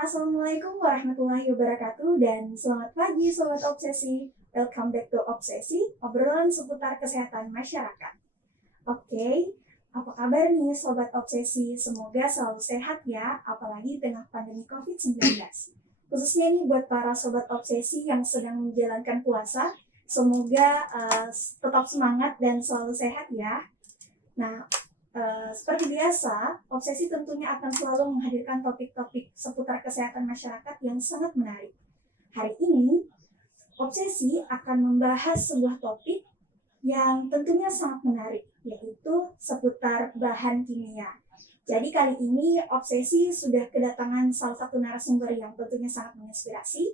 Assalamualaikum warahmatullahi wabarakatuh dan selamat pagi Sobat Obsesi. Welcome back to Obsesi, obrolan seputar kesehatan masyarakat. Oke, apa kabar nih Sobat Obsesi? Semoga selalu sehat ya, apalagi di tengah pandemi COVID-19. Khususnya nih buat para Sobat Obsesi yang sedang menjalankan puasa, semoga tetap semangat dan selalu sehat ya. Nah, seperti biasa, Obsesi tentunya akan selalu menghadirkan topik-topik seputar kesehatan masyarakat yang sangat menarik. Hari ini, Obsesi akan membahas sebuah topik yang tentunya sangat menarik, yaitu seputar bahan kimia. Jadi kali ini Obsesi sudah kedatangan salah satu narasumber yang tentunya sangat menginspirasi.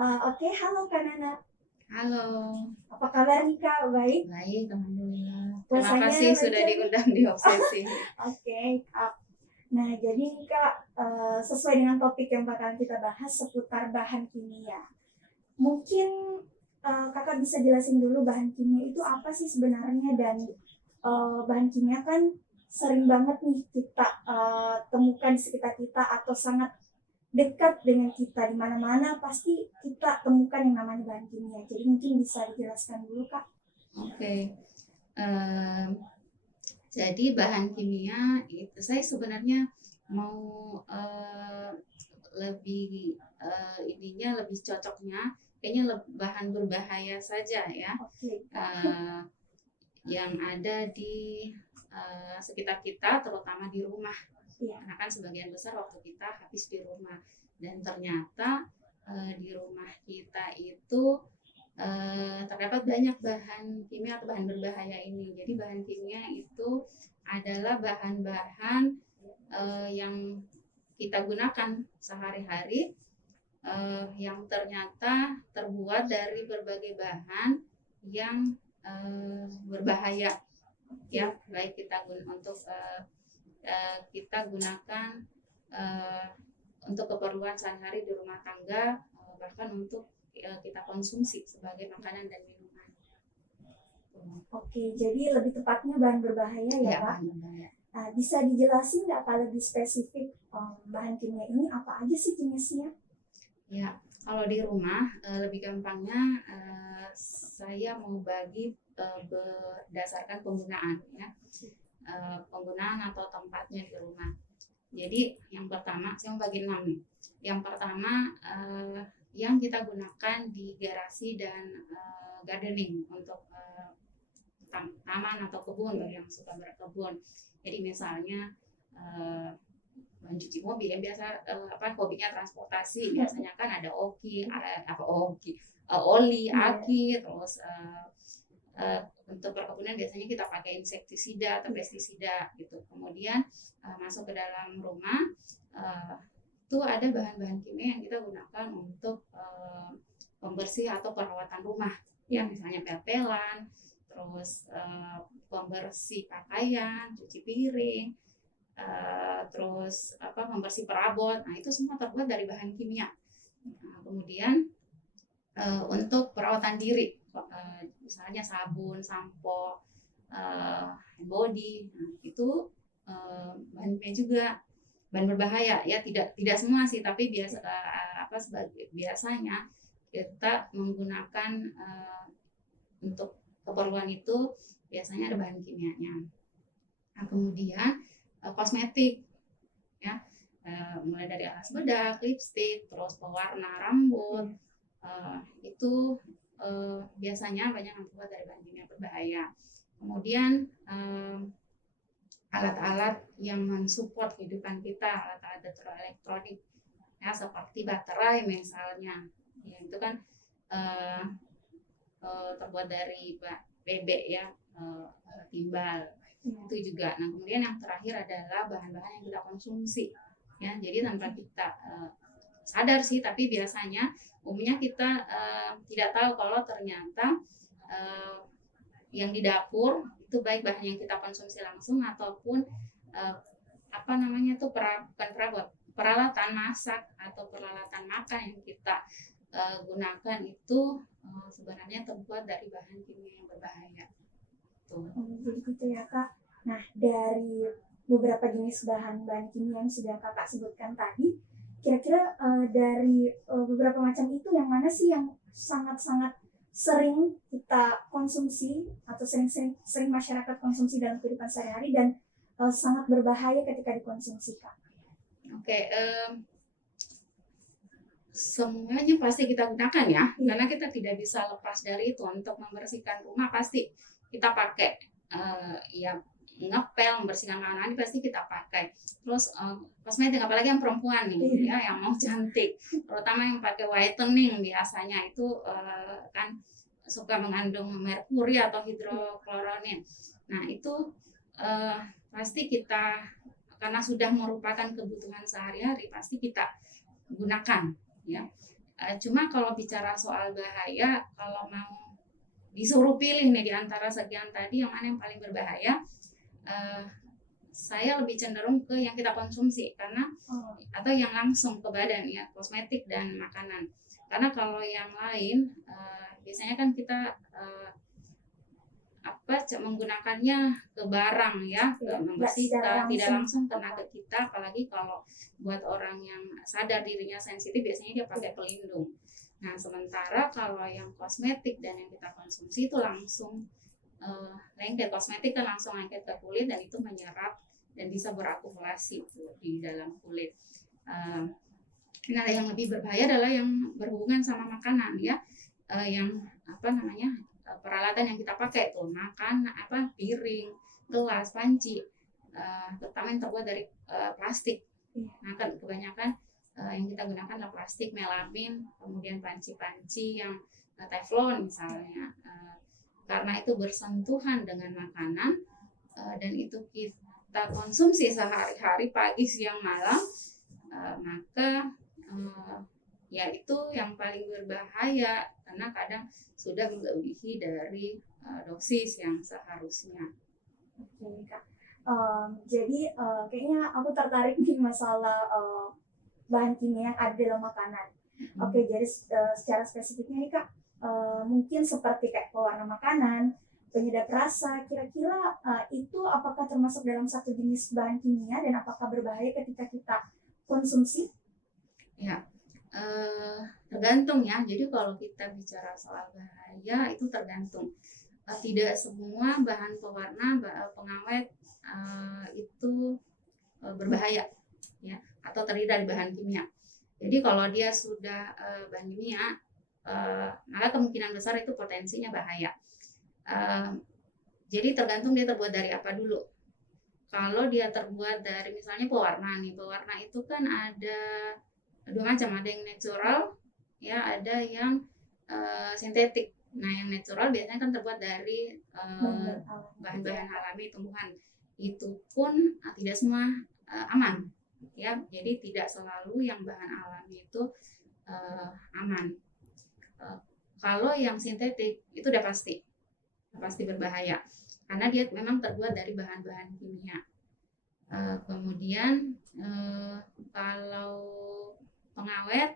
Oke, halo Kak Nana. Halo. Apa kabar nih Kak? Baik? Baik, alhamdulillah. Terima Puasanya kasih sudah lancar? diundang di Obsesi. Oke, Kak. Nah, jadi Kak, sesuai dengan topik yang bakalan kita bahas seputar bahan kimia. Mungkin Kakak bisa jelasin dulu bahan kimia itu apa sih sebenarnya, dan bahan kimia kan sering banget nih kita temukan di sekitar kita atau sangat dekat dengan kita, di mana-mana pasti kita temukan yang namanya bahan kimia. Jadi mungkin bisa dijelaskan dulu Kak. Oke. Jadi bahan kimia itu saya sebenarnya mau lebih lebih cocoknya kayaknya bahan berbahaya saja ya. Oke. Yang ada di sekitar kita, terutama di rumah. Karena kan sebagian besar waktu kita habis di rumah, dan ternyata di rumah kita itu terdapat banyak bahan kimia atau bahan berbahaya ini. Jadi bahan kimia itu adalah bahan-bahan yang kita gunakan sehari-hari, yang ternyata terbuat dari berbagai bahan yang berbahaya ya, baik kita untuk kita gunakan untuk keperluan sehari-hari di rumah tangga, bahkan untuk kita konsumsi sebagai makanan dan minuman. Oke, jadi lebih tepatnya bahan berbahaya ya Pak? Nah, bisa dijelasin nggak Pak lebih spesifik bahan kimia ini apa aja sih jenisnya? Ya, kalau di rumah lebih gampangnya saya mau bagi berdasarkan penggunaan ya, penggunaan atau tempatnya di rumah. Jadi yang pertama saya mau bagi 6 nih. Yang pertama yang kita gunakan di garasi dan gardening untuk taman atau kebun bagi yang suka berkebun. Jadi misalnya mencuci mobil yang biasa hobinya transportasi, biasanya kan ada oli, aki, terus untuk perkebunan biasanya kita pakai insektisida atau pestisida gitu. Kemudian masuk ke dalam rumah, itu ada bahan-bahan kimia yang kita gunakan untuk pembersih atau perawatan rumah ya, misalnya pel-pelan, terus pembersih pakaian, cuci piring, terus membersih perabot. Nah, itu semua terbuat dari bahan kimia. Nah, kemudian untuk perawatan diri, misalnya sabun, sampo, body, nah, itu bahan kimia juga, bahan berbahaya ya, tidak semua sih, tapi biasanya kita menggunakan untuk keperluan itu biasanya ada bahan kimianya. Nah, kemudian kosmetik ya, mulai dari alas bedak, lipstik, terus pewarna rambut, itu biasanya banyak yang terbuat dari bahan kimia berbahaya. Kemudian alat-alat yang mensupport kehidupan kita, alat-alat elektronik ya, seperti baterai misalnya ya, itu kan terbuat dari bebek ya, timbal itu juga. Nah, kemudian yang terakhir adalah bahan-bahan yang kita konsumsi ya, jadi tanpa kita sadar sih, tapi biasanya umumnya kita tidak tahu kalau ternyata yang di dapur itu baik bahan yang kita konsumsi langsung ataupun peralatan masak atau peralatan makan yang kita gunakan itu sebenarnya terbuat dari bahan kimia yang berbahaya. Jadi gitu ya Kak. Nah, dari beberapa jenis bahan kimia yang sudah Kakak sebutkan tadi, Kira-kira dari beberapa macam itu yang mana sih yang sangat-sangat sering kita konsumsi atau sering masyarakat konsumsi dalam kehidupan sehari-hari dan sangat berbahaya ketika dikonsumsi, Kak? Oke, semuanya pasti kita gunakan ya, karena kita tidak bisa lepas dari itu. Untuk membersihkan rumah pasti kita pakai, ya ngepel, membersihkan makanan pasti kita pakai. Terus kosmetik, apalagi yang perempuan nih, ya yang mau cantik, terutama yang pakai whitening biasanya itu kan suka mengandung merkuri atau hidrokloronin. Nah itu pasti kita, karena sudah merupakan kebutuhan sehari-hari, pasti kita gunakan ya. Cuma kalau bicara soal bahaya, kalau mau disuruh pilih nih di antara sekian tadi yang mana yang paling berbahaya, saya lebih cenderung ke yang kita konsumsi karena atau yang langsung ke badan ya, kosmetik dan makanan. Karena kalau yang lain biasanya kan kita menggunakannya ke barang ya, membersihkan, tidak langsung kena ke kita. Apalagi kalau buat orang yang sadar dirinya sensitif, biasanya dia pakai pelindung. Nah sementara kalau yang kosmetik dan yang kita konsumsi itu langsung lengket. Kosmetik kan langsung lengket ke kulit dan itu menyerap dan bisa berakumulasi di dalam kulit. Nah yang lebih berbahaya adalah yang berhubungan sama makanan ya, yang peralatan yang kita pakai tuh, makan piring, gelas, panci, terutama yang terbuat dari plastik. Nah kan kebanyakan yang kita gunakan adalah plastik, melamin, kemudian panci-panci yang teflon misalnya. Karena itu bersentuhan dengan makanan dan itu kita konsumsi sehari-hari, pagi, siang, malam, maka ya itu yang paling berbahaya karena kadang sudah melebihi dari dosis yang seharusnya. Oke, Kak. Jadi kayaknya aku tertarik nih masalah bahan kimia yang ada dalam makanan. Oke, jadi secara spesifiknya nih Kak, mungkin seperti kayak pewarna makanan, penyedap rasa, kira-kira itu apakah termasuk dalam satu jenis bahan kimia dan apakah berbahaya ketika kita konsumsi? Ya, tergantung ya. Jadi kalau kita bicara soal bahaya itu tergantung. Tidak semua bahan pewarna, pengawet itu berbahaya ya, atau terdiri dari bahan kimia. Jadi kalau dia sudah bahan kimia, maka kemungkinan besar itu potensinya bahaya. Jadi tergantung dia terbuat dari apa dulu. Kalau dia terbuat dari misalnya pewarna nih, pewarna itu kan ada dua macam, ada yang natural ya, ada yang sintetik. Nah yang natural biasanya kan terbuat dari bahan-bahan alami tumbuhan, itu pun tidak semua aman ya, jadi tidak selalu yang bahan alami itu aman. Kalau yang sintetik itu udah pasti berbahaya karena dia memang terbuat dari bahan-bahan kimia. Kemudian kalau pengawet,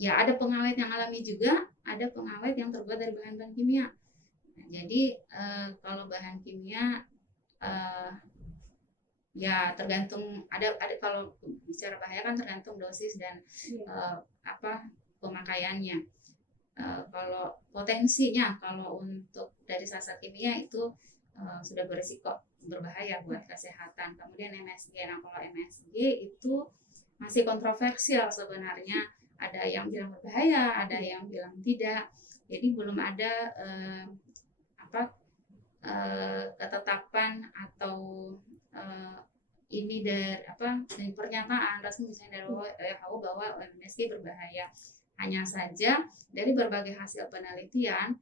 ya ada pengawet yang alami juga, ada pengawet yang terbuat dari bahan-bahan kimia. Nah, jadi kalau bahan kimia ya tergantung, ada kalau bicara bahaya kan tergantung dosis dan pemakaiannya. Kalau potensinya, kalau untuk dari zat kimia itu sudah berisiko berbahaya buat kesehatan. Kemudian MSG, nah kalau MSG itu masih kontroversial sebenarnya, ada yang bilang berbahaya, ada yang bilang tidak. Jadi belum ada ketetapan atau ini dari pernyataan resmi misalnya dari WHO bahwa MSG berbahaya. Hanya saja dari berbagai hasil penelitian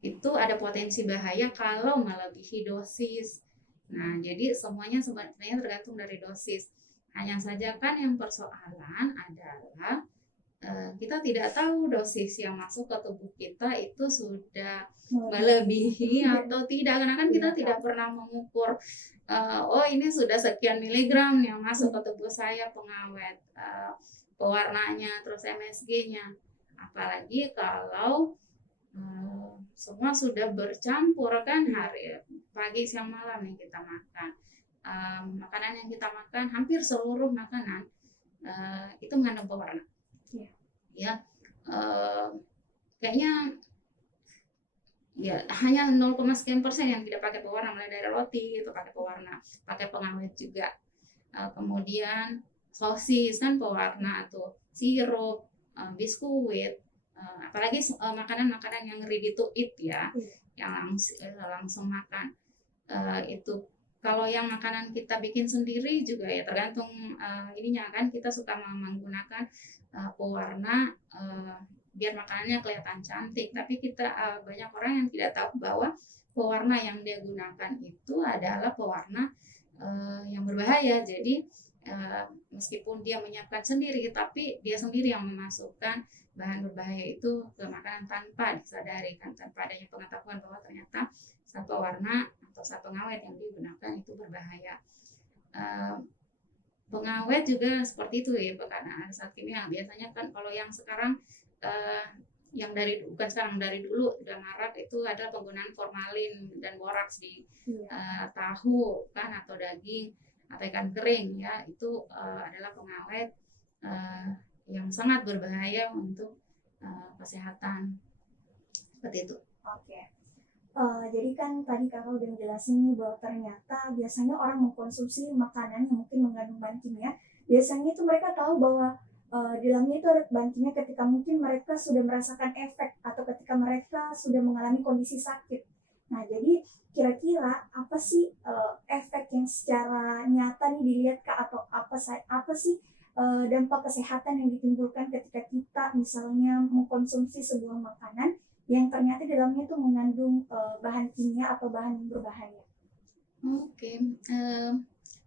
itu ada potensi bahaya kalau melebihi dosis. Nah, jadi semuanya sebenarnya tergantung dari dosis. Hanya saja kan yang persoalan adalah kita tidak tahu dosis yang masuk ke tubuh kita itu sudah melebihi atau tidak, karena kan kita tidak pernah mengukur oh ini sudah sekian miligram yang masuk ke tubuh saya, pengawet, pewarnanya, terus MSG-nya. Apalagi kalau semua sudah bercampur kan, hari pagi siang malam nih kita makan. makanan yang kita makan, hampir seluruh makanan itu mengandung pewarna. Ya, kayaknya ya hanya 0, sekian persen yang tidak pakai pewarna, mulai dari roti itu pakai pewarna, pakai pengawet juga. Kemudian sosis kan pewarna, atau sirup, biskuit, apalagi makanan-makanan yang ready to eat ya, yang langsung makan. Itu kalau yang makanan kita bikin sendiri juga ya tergantung ininya kan, kita suka menggunakan pewarna biar makanannya kelihatan cantik, tapi kita banyak orang yang tidak tahu bahwa pewarna yang dia gunakan itu adalah pewarna yang berbahaya. Jadi meskipun dia menyiapkan sendiri, tapi dia sendiri yang memasukkan bahan berbahaya itu ke makanan tanpa disadari kan, tanpa adanya pengetahuan bahwa ternyata zat pewarna atau zat pengawet yang digunakan itu berbahaya. Pengawet juga seperti itu ya, karena ada zat kimia. Biasanya kan kalau yang sekarang yang bukan sekarang, dari dulu udah marak itu adalah penggunaan formalin dan boraks di tahu kan, atau daging atau ikan kering ya, itu adalah pengawet yang sangat berbahaya untuk kesehatan, seperti itu. Oke. Jadi kan tadi kakak udah jelasin nih bahwa ternyata biasanya orang mengkonsumsi makanan yang mungkin mengandung bahan kimia, biasanya itu mereka tahu bahwa di dalamnya itu ada bahan kimia ketika mungkin mereka sudah merasakan efek atau ketika mereka sudah mengalami kondisi sakit. Nah, jadi kira-kira apa sih efek yang secara nyata nih dilihat Kak, atau apa sih dampak kesehatan yang ditimbulkan ketika kita misalnya mengkonsumsi sebuah makanan yang ternyata di dalamnya itu mengandung bahan kimia atau bahan yang berbahaya? Oke,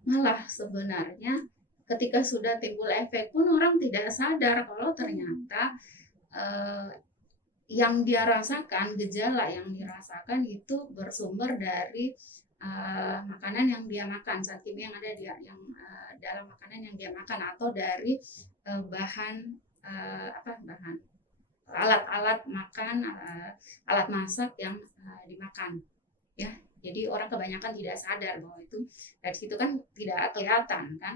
malah sebenarnya ketika sudah timbul efek pun orang tidak sadar kalau ternyata yang dia rasakan, gejala yang dirasakan itu bersumber dari makanan yang dia makan, zat kimia yang ada dalam makanan yang dia makan, atau dari bahan alat-alat makan, alat masak yang dimakan ya. Jadi orang kebanyakan tidak sadar bahwa itu dari situ kan tidak kelihatan kan.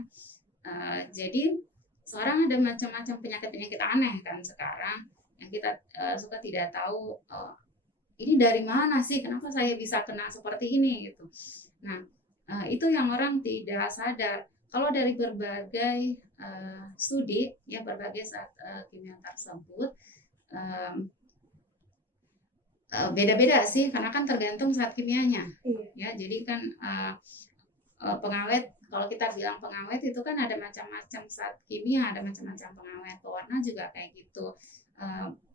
Jadi sekarang ada macam-macam penyakit-penyakit aneh kan sekarang yang kita suka tidak tahu ini dari mana sih, kenapa saya bisa kena seperti ini gitu. Nah, itu yang orang tidak sadar. Kalau dari berbagai studi ya, berbagai zat kimia tersebut beda-beda sih, karena kan tergantung zat kimianya. Ya, jadi kan pengawet, kalau kita bilang pengawet itu kan ada macam-macam zat kimia, ada macam-macam pengawet. Pewarna juga kayak gitu.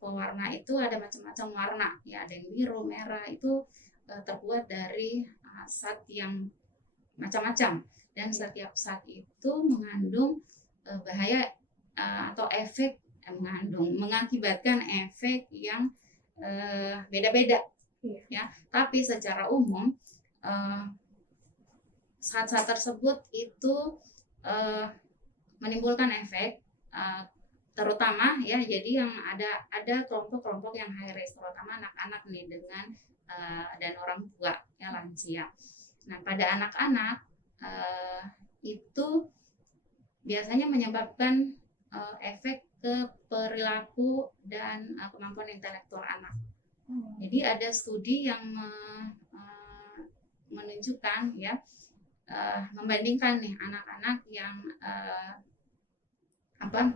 Pewarna itu ada macam-macam warna, ya ada yang biru, merah, itu terbuat dari zat yang macam-macam, dan setiap zat itu mengandung bahaya atau efek, mengakibatkan efek yang beda-beda ya. Tapi secara umum zat-zat tersebut itu menimbulkan efek terutama ya, jadi yang ada kelompok-kelompok yang high risk, terutama anak-anak nih dengan dan orang tua ya, lansia. Nah, pada anak-anak itu biasanya menyebabkan efek ke perilaku dan kemampuan intelektual anak. Jadi ada studi yang menunjukkan ya, membandingkan nih anak-anak yang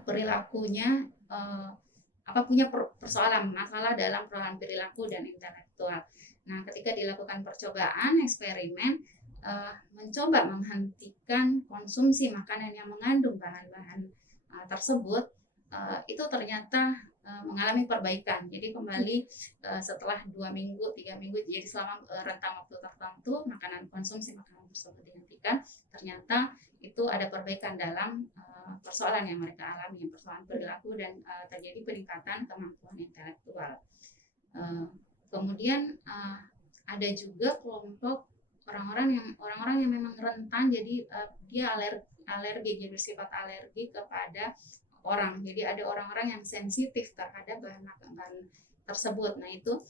perilakunya punya persoalan, masalah dalam persoalan perilaku dan intelektual. Nah, ketika dilakukan percobaan eksperimen mencoba menghentikan konsumsi makanan yang mengandung bahan-bahan tersebut, itu ternyata mengalami perbaikan. Jadi kembali setelah 2 minggu, 3 minggu, jadi selama rentang waktu tertentu konsumsi makanan tersebut dihentikan, ternyata itu ada perbaikan dalam persoalan yang mereka alami, persoalan perilaku, dan terjadi peningkatan kemampuan intelektual. Kemudian ada juga kelompok orang-orang yang memang rentan, jadi dia alergi, jadi bersifat alergi kepada orang. Jadi ada orang-orang yang sensitif terhadap bahan makanan tersebut. Nah, itu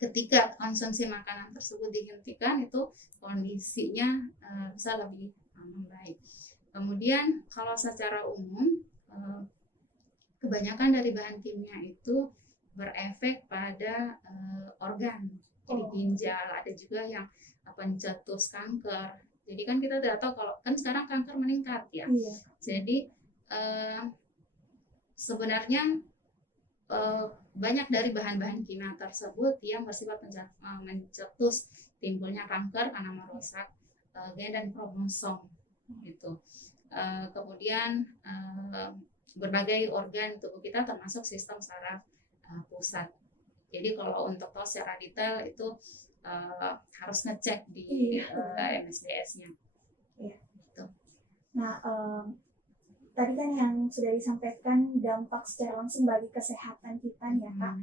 ketika konsumsi makanan tersebut dihentikan itu kondisinya bisa lebih membaik. Kemudian kalau secara umum kebanyakan dari bahan kimia itu berefek pada organ, jadi ginjal, ada juga yang pencetus kanker. Jadi kan kita tidak tahu kalau kan sekarang kanker meningkat ya. Iya. Jadi sebenarnya banyak dari bahan-bahan kimia tersebut yang bersifat mencetus timbulnya kanker karena merusak gen dan kromosom gitu. Kemudian berbagai organ tubuh kita termasuk sistem saraf pusat. Jadi kalau untuk tahu secara detail itu harus ngecek di MSDS-nya. Iya. Gitu. Nah, tadi kan yang sudah disampaikan dampak secara langsung bagi kesehatan kita ya Kak.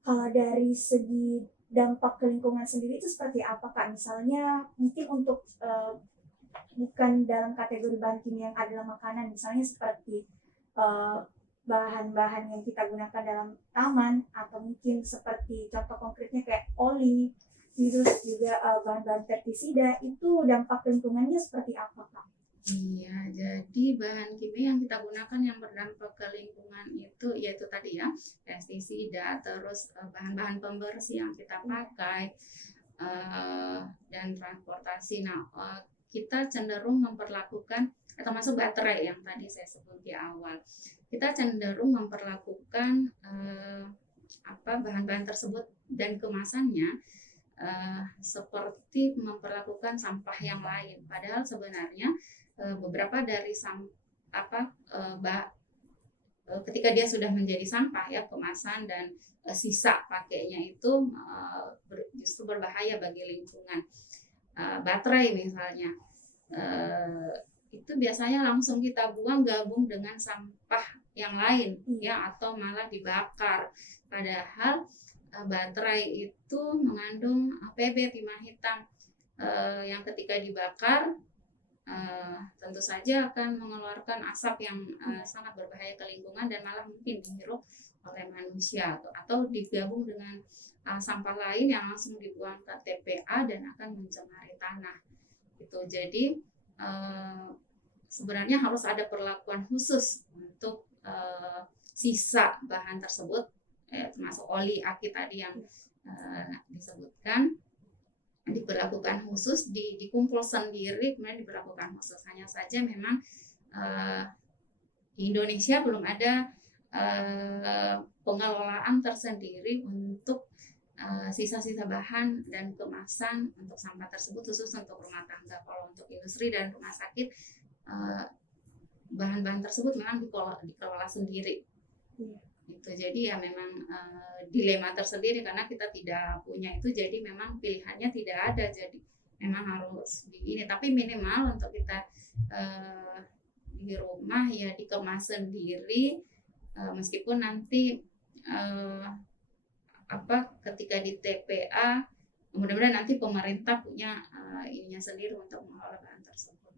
Kalau dari segi dampak ke lingkungan sendiri itu seperti apa Kak? Misalnya mungkin untuk bukan dalam kategori bahan kimia yang ada dalam makanan, misalnya seperti bahan-bahan yang kita gunakan dalam taman, atau mungkin seperti contoh konkretnya kayak oli, terus juga bahan-bahan pestisida, itu dampak lingkungannya seperti apa Kak? Iya, jadi bahan kimia yang kita gunakan yang berdampak ke lingkungan itu yaitu tadi ya pestisida, terus bahan-bahan pembersih yang kita pakai dan transportasi. Nah, kita cenderung memperlakukan termasuk baterai yang tadi saya sebut di awal. Kita cenderung memperlakukan bahan-bahan tersebut dan kemasannya seperti memperlakukan sampah yang lain. Padahal sebenarnya beberapa dari ketika dia sudah menjadi sampah ya, kemasan dan sisa pakainya itu justru berbahaya bagi lingkungan. Baterai misalnya itu biasanya langsung kita buang gabung dengan sampah yang lain ya, atau malah dibakar. Padahal baterai itu mengandung PB, timah hitam, yang ketika dibakar tentu saja akan mengeluarkan asap yang sangat berbahaya ke lingkungan dan malah mungkin dihirup oleh manusia, atau digabung dengan sampah lain yang langsung dibuang ke TPA dan akan mencemari tanah gitu. Jadi sebenarnya harus ada perlakuan khusus untuk sisa bahan tersebut, termasuk oli, aki tadi yang disebutkan, diberlakukan khusus, dikumpul sendiri, kemudian diberlakukan khusus. Hanya saja memang di Indonesia belum ada pengelolaan tersendiri untuk sisa-sisa bahan dan kemasan untuk sampah tersebut, khusus untuk rumah tangga. Kalau untuk industri dan rumah sakit, bahan-bahan tersebut memang dikelola sendiri. Gitu. Jadi ya memang dilema tersendiri karena kita tidak punya itu, jadi memang pilihannya tidak ada, jadi memang harus ini, tapi minimal untuk kita di rumah ya dikemas sendiri, meskipun nanti ketika di TPA mudah-mudahan nanti pemerintah punya ininya sendiri untuk mengelola bahan tersebut.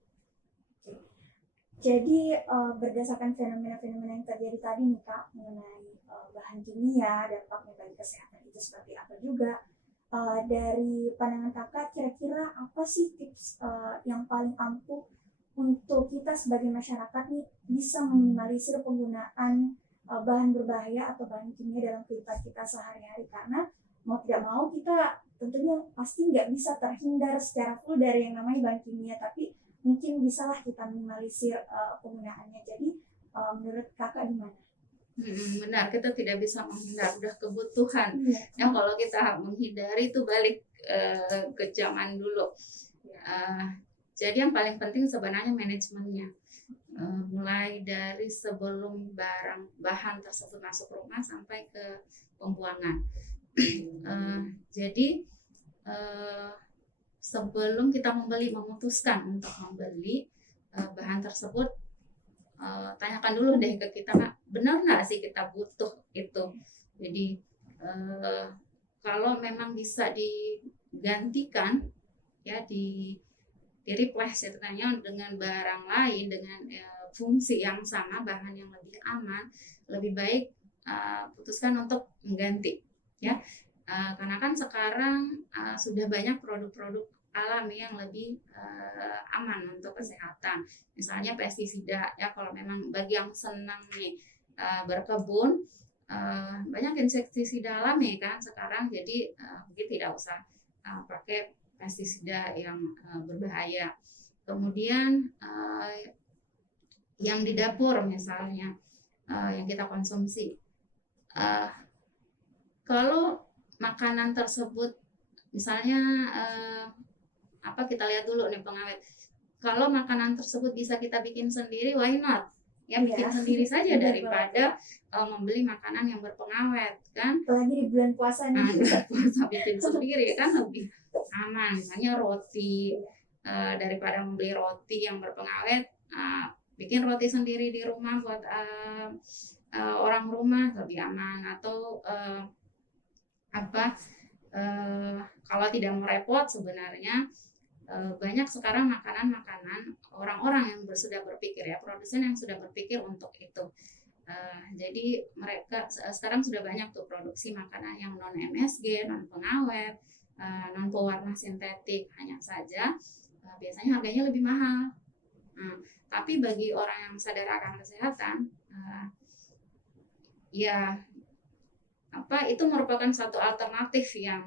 Jadi berdasarkan fenomena-fenomena yang terjadi tadi nih Kak, mengenai bahan kimia, dampaknya bagi kesehatan itu seperti apa juga, dari pandangan Kakak kira-kira apa sih tips yang paling ampuh untuk kita sebagai masyarakat nih bisa meminimalisir penggunaan bahan berbahaya atau bahan kimia dalam kehidupan kita sehari-hari? Karena mau tidak mau kita tentunya pasti nggak bisa terhindar secara full dari yang namanya bahan kimia, tapi mungkin bisalah kita minimalisir penggunaannya. Jadi menurut Kakak gimana? Benar, kita tidak bisa menghindar, udah kebutuhan. Ya kalau kita menghindari itu balik ke zaman dulu. Jadi yang paling penting sebenarnya manajemennya, mulai dari sebelum bahan tersebut masuk rumah sampai ke pembuangan. Jadi sebelum kita memutuskan untuk membeli bahan tersebut, tanyakan dulu deh ke kita, benar nggak sih kita butuh itu. Jadi kalau memang bisa digantikan ya, di replace ceritanya dengan barang lain dengan fungsi yang sama, bahan yang lebih aman, lebih baik putuskan untuk mengganti ya. Karena kan sekarang sudah banyak produk-produk alami yang lebih aman untuk kesehatan. Misalnya pestisida ya, kalau memang bagi yang senang nih berkebun, banyak insektisida alami kan sekarang, jadi mungkin tidak usah pakai pestisida yang berbahaya. Kemudian yang di dapur misalnya yang kita konsumsi, kalau makanan tersebut misalnya kita lihat dulu nih pengawet. Kalau makanan tersebut bisa kita bikin sendiri, why not? Ya bikin sendiri saja daripada membeli makanan yang berpengawet kan. Apalagi di bulan puasa nih. Puasa bikin sendiri kan lebih aman. Misalnya roti, daripada membeli roti yang berpengawet, bikin roti sendiri di rumah buat orang rumah lebih aman. Atau kalau tidak mau repot sebenarnya banyak sekarang makanan-makanan orang-orang yang sudah berpikir ya, produsen yang sudah berpikir untuk itu. Jadi mereka sekarang sudah banyak tuh produksi makanan yang non MSG, non pengawet, non pewarna sintetik. Hanya saja biasanya harganya lebih mahal. Tapi bagi orang yang sadar akan kesehatan, itu merupakan satu alternatif yang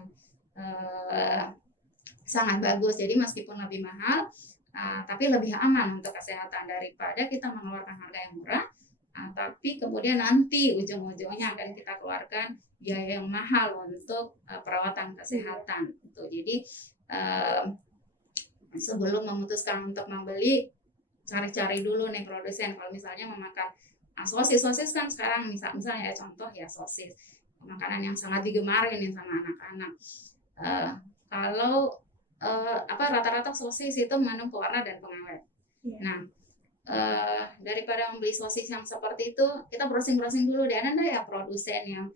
sangat bagus. Jadi meskipun lebih mahal, tapi lebih aman untuk kesehatan daripada kita mengeluarkan harga yang murah, tapi kemudian nanti ujung-ujungnya akan kita keluarkan biaya yang mahal untuk perawatan kesehatan. Jadi sebelum memutuskan untuk membeli, cari-cari dulu nih produsen. Kalau misalnya memakan sosis kan sekarang misalnya ya, contoh ya sosis, makanan yang sangat digemari nih sama anak-anak. Kalau rata-rata sosis itu mengandung pewarna dan pengawet. Nah, daripada membeli sosis yang seperti itu, kita browsing dulu deh, ada ya produsen yang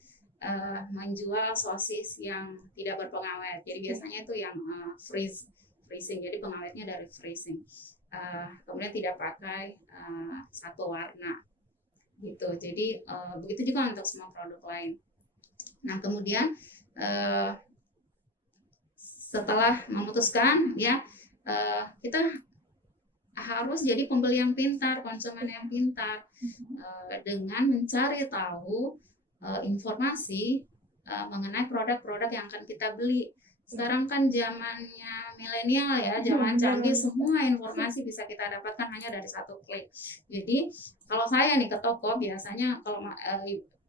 menjual sosis yang tidak berpengawet. Jadi biasanya itu yang freezing, jadi pengawetnya dari freezing. Kemudian tidak pakai satu warna gitu. Jadi begitu juga untuk semua produk lain. Nah, kemudian setelah memutuskan ya, kita harus jadi pembeli yang pintar, konsumen yang pintar, dengan mencari tahu informasi mengenai produk-produk yang akan kita beli. Sekarang kan zamannya milenial ya, zaman canggih, semua informasi bisa kita dapatkan hanya dari satu klik. Jadi kalau saya nih ke toko, biasanya kalau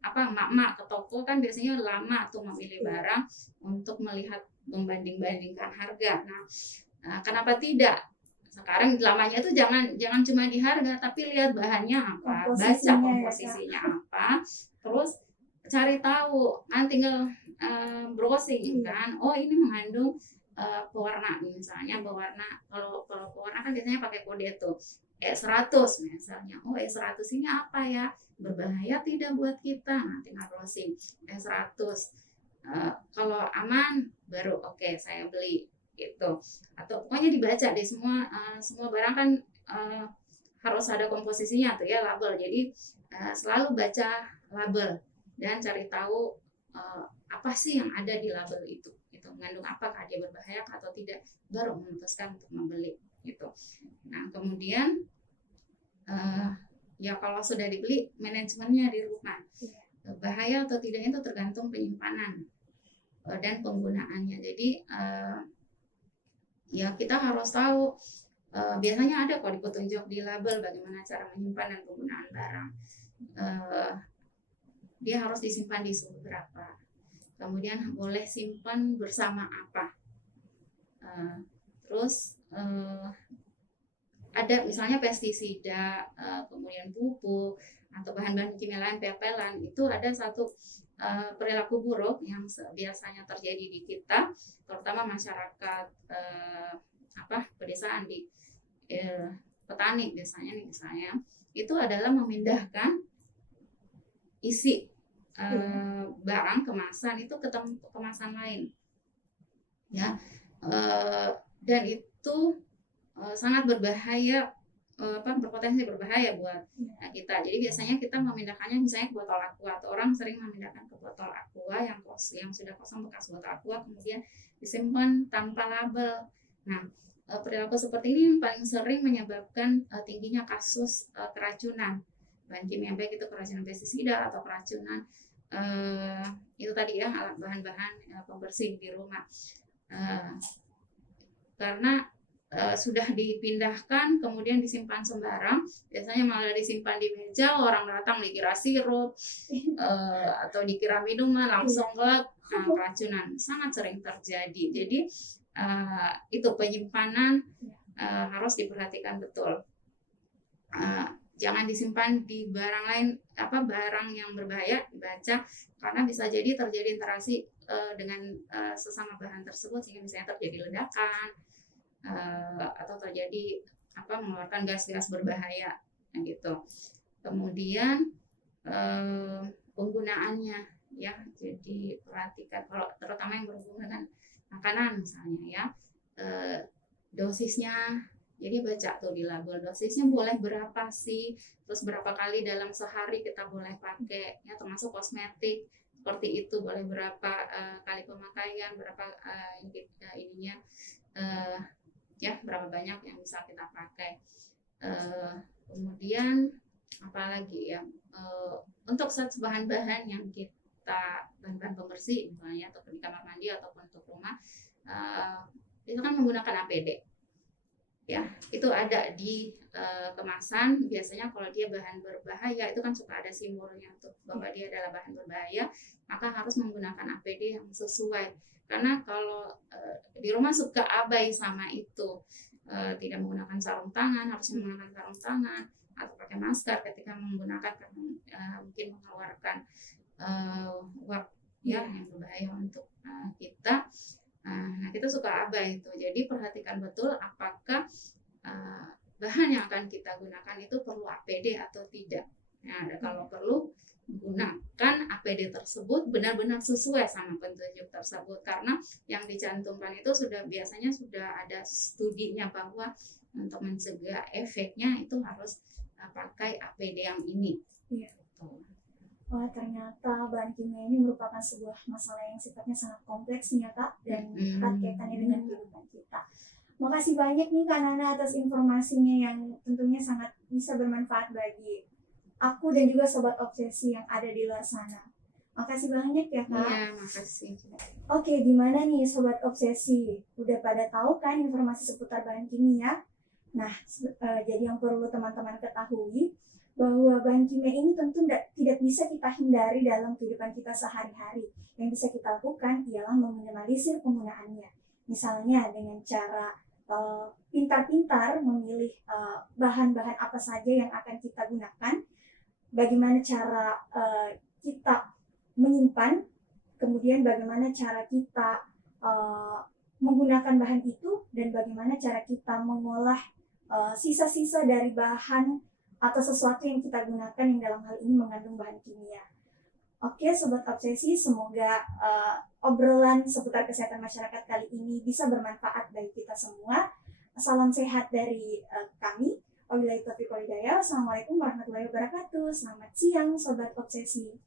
emak-emak ke toko kan biasanya lama tuh memilih barang untuk melihat, membanding-bandingkan harga. Nah, kenapa tidak? Sekarang lamanya itu jangan cuma di harga, tapi lihat bahannya apa, baca komposisinya apa, terus cari tahu, kan tinggal browsing kan. Oh, ini mengandung pewarna misalnya, kalau pewarna kan biasanya pakai kode tuh E100 misalnya. Oh, E100 ini apa ya? Berbahaya tidak buat kita? Nah, tinggal browsing E100. Kalau aman baru oke, saya beli gitu. Atau pokoknya dibaca deh semua barang kan harus ada komposisinya tuh ya, label. Jadi selalu baca label dan cari tahu apa sih yang ada di label itu mengandung apakah dia berbahaya atau tidak, baru memutuskan untuk membeli gitu. Nah, kemudian ya kalau sudah dibeli, manajemennya di rumah, bahaya atau tidak itu tergantung penyimpanan dan penggunaannya. Jadi ya kita harus tahu, biasanya ada kok di petunjuk di label bagaimana cara menyimpan dan penggunaan barang. Dia harus disimpan di suhu berapa, kemudian boleh simpan bersama apa, terus ada misalnya pestisida, kemudian pupuk atau bahan-bahan kimia lain, pepelan, itu ada satu perilaku buruk yang biasanya terjadi di kita, terutama masyarakat pedesaan, di petani biasanya misalnya, itu adalah memindahkan isi barang kemasan itu ke kemasan lain ya, dan itu sangat berbahaya berpotensi berbahaya buat kita. Jadi biasanya kita memindahkannya misalnya ke botol aqua, atau orang sering memindahkan ke botol aqua yang sudah kosong, bekas botol aqua, kemudian disimpan tanpa label. Nah, perilaku seperti ini yang paling sering menyebabkan tingginya kasus keracunan bahan kimia, baik itu keracunan pestisida atau keracunan itu tadi ya, alat bahan-bahan pembersih di rumah. Karena sudah dipindahkan kemudian disimpan sembarang, biasanya malah disimpan di meja, orang datang dikira sirup atau dikira minuman, langsung ke keracunan. Sangat sering terjadi. Jadi itu penyimpanan harus diperhatikan betul. Jangan disimpan di barang lain, barang yang berbahaya dibaca, karena bisa jadi terjadi interaksi dengan sesama bahan tersebut, sehingga misalnya terjadi ledakan atau terjadi mengeluarkan gas-gas berbahaya gitu. Kemudian penggunaannya ya, jadi perhatikan kalau terutama yang berhubungan dengan makanan misalnya ya, dosisnya. Jadi baca tuh di label dosisnya boleh berapa sih, terus berapa kali dalam sehari kita boleh pakai ya, termasuk kosmetik seperti itu boleh berapa kali pemakaian, berapa ininya ya, berapa banyak yang bisa kita pakai. Kemudian apalagi ya, untuk bahan-bahan yang kita, bahan-bahan pembersih misalnya atau di kamar mandi ataupun untuk rumah, itu kan menggunakan APD ya, itu ada di kemasan. Biasanya kalau dia bahan berbahaya itu kan suka ada simbolnya untuk bahwa dia adalah bahan berbahaya, maka harus menggunakan APD yang sesuai. Karena kalau di rumah suka abai sama itu, tidak menggunakan sarung tangan, harus menggunakan sarung tangan atau pakai masker ketika menggunakan, mungkin mengeluarkan uap ya yang berbahaya untuk kita. Nah, kita suka abai itu. Jadi perhatikan betul apakah bahan yang akan kita gunakan itu perlu APD atau tidak. Nah, kalau perlu, gunakan APD tersebut benar-benar sesuai sama petunjuk tersebut, karena yang dicantumkan itu biasanya sudah ada studinya bahwa untuk mencegah efeknya itu harus pakai APD yang ini. Iya. Wah, ternyata bahan kimia ini merupakan sebuah masalah yang sifatnya sangat kompleks nih ya Kak, dan erat kaitannya dengan kehidupan kita. Makasih banyak nih Kak Nana atas informasinya yang tentunya sangat bisa bermanfaat bagi aku dan juga sobat obsesi yang ada di luar sana. Makasih banyak ya Kak. Iya, makasih. Oke, gimana nih sobat obsesi? Udah pada tahu kan informasi seputar bahan kimia? Nah, jadi yang perlu teman-teman ketahui bahwa bahan kimia ini tentu tidak bisa kita hindari dalam kehidupan kita sehari-hari. Yang bisa kita lakukan ialah meminimalisir penggunaannya. Misalnya dengan cara pintar-pintar memilih bahan-bahan apa saja yang akan kita gunakan, bagaimana cara kita menyimpan, kemudian bagaimana cara kita menggunakan bahan itu, dan bagaimana cara kita mengolah sisa-sisa dari bahan atau sesuatu yang kita gunakan yang dalam hal ini mengandung bahan kimia. Oke, sobat obsesi, semoga obrolan seputar kesehatan masyarakat kali ini bisa bermanfaat bagi kita semua. Salam sehat dari kami. Wabillahi taufiq wal hidayah. Assalamualaikum warahmatullahi wabarakatuh. Selamat siang, sobat obsesi.